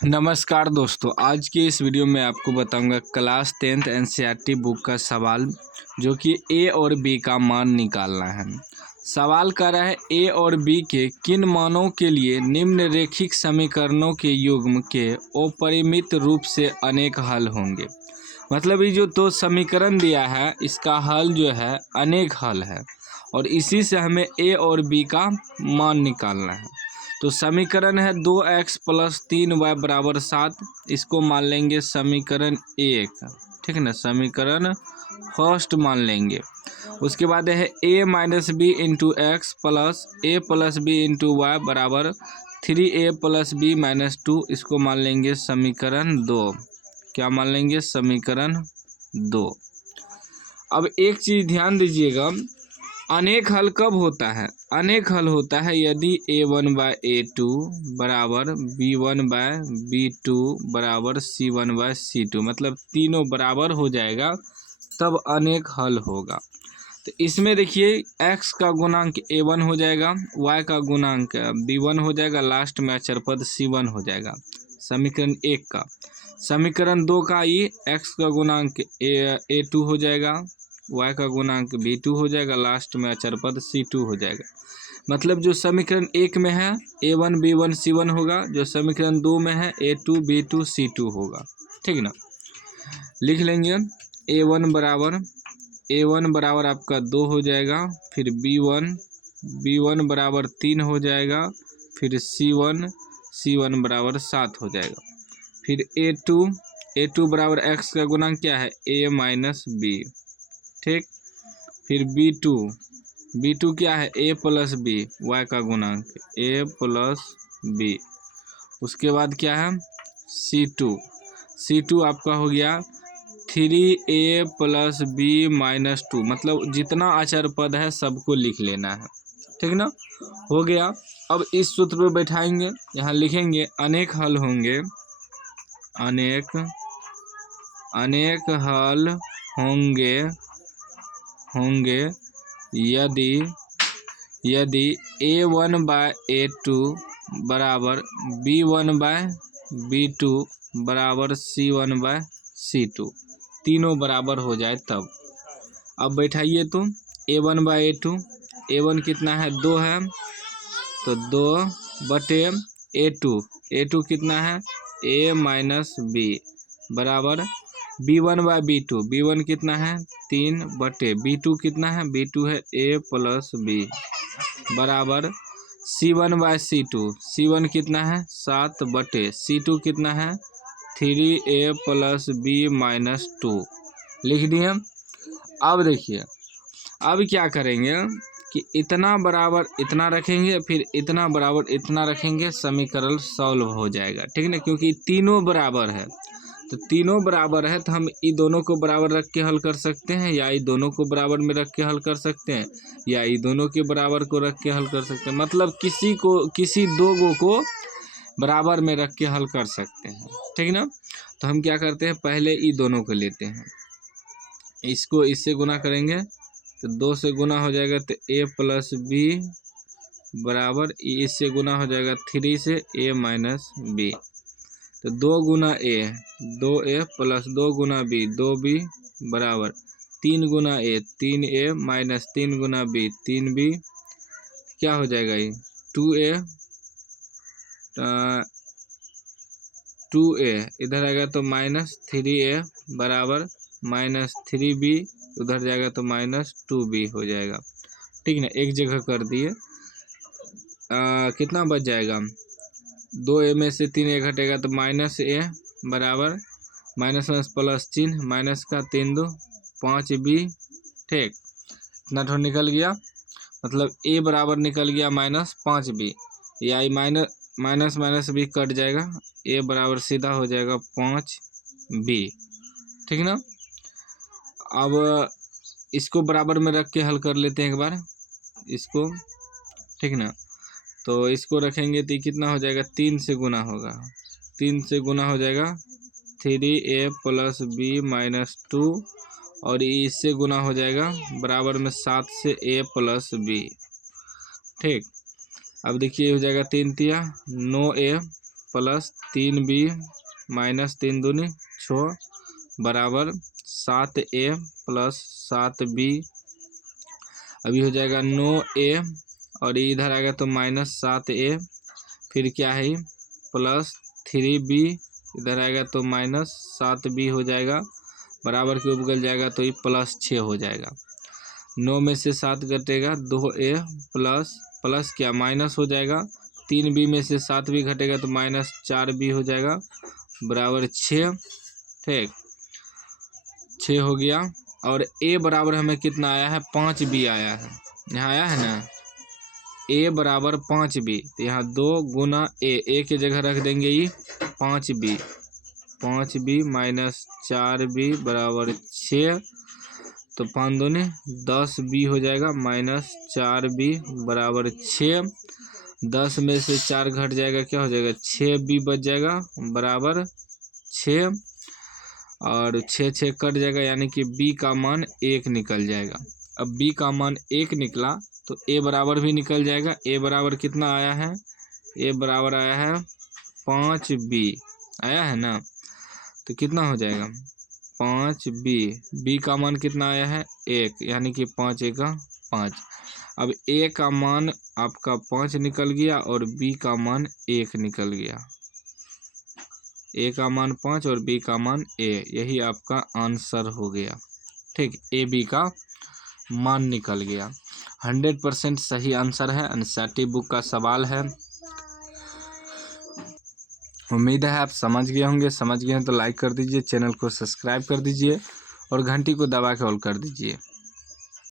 नमस्कार दोस्तों, आज की इस वीडियो में आपको बताऊंगा क्लास 10th एनसीईआरटी बुक का सवाल जो कि ए और बी का मान निकालना है। सवाल कर रहा है ए और बी के किन मानों के लिए निम्नलिखित समीकरणों के युग्म के अपरिमित रूप से अनेक हल होंगे। मतलब ये जो दो समीकरण दिया है इसका हल जो है अनेक हल है और इसी से हमें ए और बी का मान निकालना है। तो समीकरण है 2x + 3y = 7। इसको मान लेंगे समीकरण एक, ठीक है ना। समीकरण फर्स्ट मान लेंगे। उसके बाद है a - b × x + a + b × y = 3a + b - 2। इसको मान लेंगे समीकरण दो। क्या मान लेंगे? समीकरण दो। अब एक चीज़ ध्यान दीजिएगा, अनेक हल कब होता है? अनेक हल होता है यदि a1/a2 बराबर b1/b2 बराबर c1/c2, मतलब तीनों बराबर हो जाएगा तब अनेक हल होगा। तो इसमें देखिए x का गुणांक a1 हो जाएगा, y का गुणांक b1 हो जाएगा, लास्ट में अचर पद c1 हो जाएगा समीकरण एक का। समीकरण दो का ये x का गुणांक a2 हो जाएगा, y का गुणांक b2 हो जाएगा, लास्ट में अचर पद c2 हो जाएगा। मतलब जो समीकरण एक में है a1 b1 c1 होगा, जो समीकरण दो में है a2 b2 c2 होगा, ठीक ना। लिख लेंगे a1 बराबर आपका 2 हो जाएगा, फिर b1 बराबर 3 हो जाएगा, फिर c1 बराबर 7 हो जाएगा। फिर a2 बराबर x का गुणांक क्या है? a - b, ठीक। फिर b2 क्या है? a + b, y का गुणांक a + b। उसके बाद क्या है? c2 आपका हो गया 3a + b - 2। मतलब जितना अचर पद है सबको लिख लेना है, ठीक ना। हो गया। अब इस सूत्र पे बैठाएंगे, यहाँ लिखेंगे अनेक हल होंगे, अनेक हल होंगे यदि a1/a2 बराबर b1/b2 बराबर c1/c2 तीनों बराबर हो जाए तब। अब बैठाइए तो a1/a2 कितना है? 2 है, तो 2/a2 कितना है? a - b बराबर b1/b2 कितना है? 3/b2 कितना है? b2 है a + b बराबर c1/c2 कितना है? 7/c2 कितना है? 3a + b - 2 लिख दिए। अब देखिए, अब क्या करेंगे कि इतना बराबर इतना रखेंगे, फिर इतना बराबर इतना रखेंगे, समीकरण सॉल्व हो जाएगा, ठीक ना। क्योंकि तीनों बराबर है, तो तीनों बराबर है तो हम ई दोनों को बराबर रख के हल कर सकते हैं, या ई दोनों को बराबर में रख के हल कर सकते हैं, या ई दोनों के बराबर को रख के हल कर सकते हैं। मतलब किसी दो गो को बराबर में रख के हल कर सकते हैं, ठीक ना। तो हम क्या करते हैं, पहले ई दोनों को लेते हैं, इसको इससे गुना करेंगे तो 2 से गुना हो जाएगा, तो a + b बराबर इससे गुना हो जाएगा 3 से a - b। तो 2 गुना a 2a + 2 Guna b 2b बराबर 3 गुना a 3a - 3 Guna b 3b। क्या हो जाएगा ये? 2a इधर आएगा तो -3a बराबर -3b, उधर जाएगा तो -2b हो जाएगा, ठीक ना। एक जगह कर दिए। कितना बच जाएगा? 2a में से 3a घटेगा तो -a बराबर माइनस प्लस चिन्ह, माइनस का 3 2 5b, ठीक। इतना थोड़ा निकल गया, मतलब a बराबर निकल गया -5b, या माइनस भी कट जाएगा, a बराबर सीधा हो जाएगा 5b, ठीक ना। अब इसको बराबर में रख के हल कर लेते हैं एक बार इसको, ठीक ना। तो इसको रखेंगे तो कितना हो जाएगा? 3 से गुना होगा, 3 से गुना हो जाएगा 3a + b - 2, और इससे गुना हो जाएगा बराबर में 7 से a + b, ठीक। अब देखिए हो जाएगा 3 तिया 9a प्लस 3b माइनस 3 दूनी 6 बराबर 7a प्लस 7b। अभी हो जाएगा 9a और ये इधर आएगा तो माइनस 7a, फिर क्या है प्लस 3b, इधर आएगा तो माइनस 7b हो जाएगा, बराबर क्यूब गल जाएगा तो ये प्लस 6 हो जाएगा। 9 में से 7 घटेगा 2a प्लस क्या माइनस हो जाएगा, 3b में से 7b घटेगा तो माइनस 4b हो जाएगा, बराबर 6। ठीक, 6 हो गया। और a बराबर हमें कितना आया है, 5b आया है, यहाँ आया है ना, a बराबर 5b, तो यहाँ 2 गुना a की जगह रख देंगे ये 5b माइनस 4b बराबर 6, तो 5 दूनी 10b हो जाएगा माइनस 4b बराबर 6। 10 में से 4 घट जाएगा, क्या हो जाएगा 6b बच जाएगा बराबर 6, और 6 कट जाएगा, यानी कि b का मान 1 निकल जाएगा। अब b का मान 1 निकला तो a बराबर भी निकल जाएगा। a बराबर कितना आया है, a बराबर आया है 5b आया है ना, तो कितना हो जाएगा 5b, b का मान कितना आया है 1, यानी कि 5 एका 5। अब a का मान आपका 5 निकल गया और b का मान 1 निकल गया, a का मान 5 और b का मान a, यही आपका आंसर हो गया। ठीक, a b का मान निकल गया। 100% सही आंसर है, एनसीईआरटी बुक का सवाल है। उम्मीद है आप समझ गए होंगे, समझ गए हैं तो लाइक कर दीजिए, चैनल को सब्सक्राइब कर दीजिए और घंटी को दबा के ऑल कर दीजिए।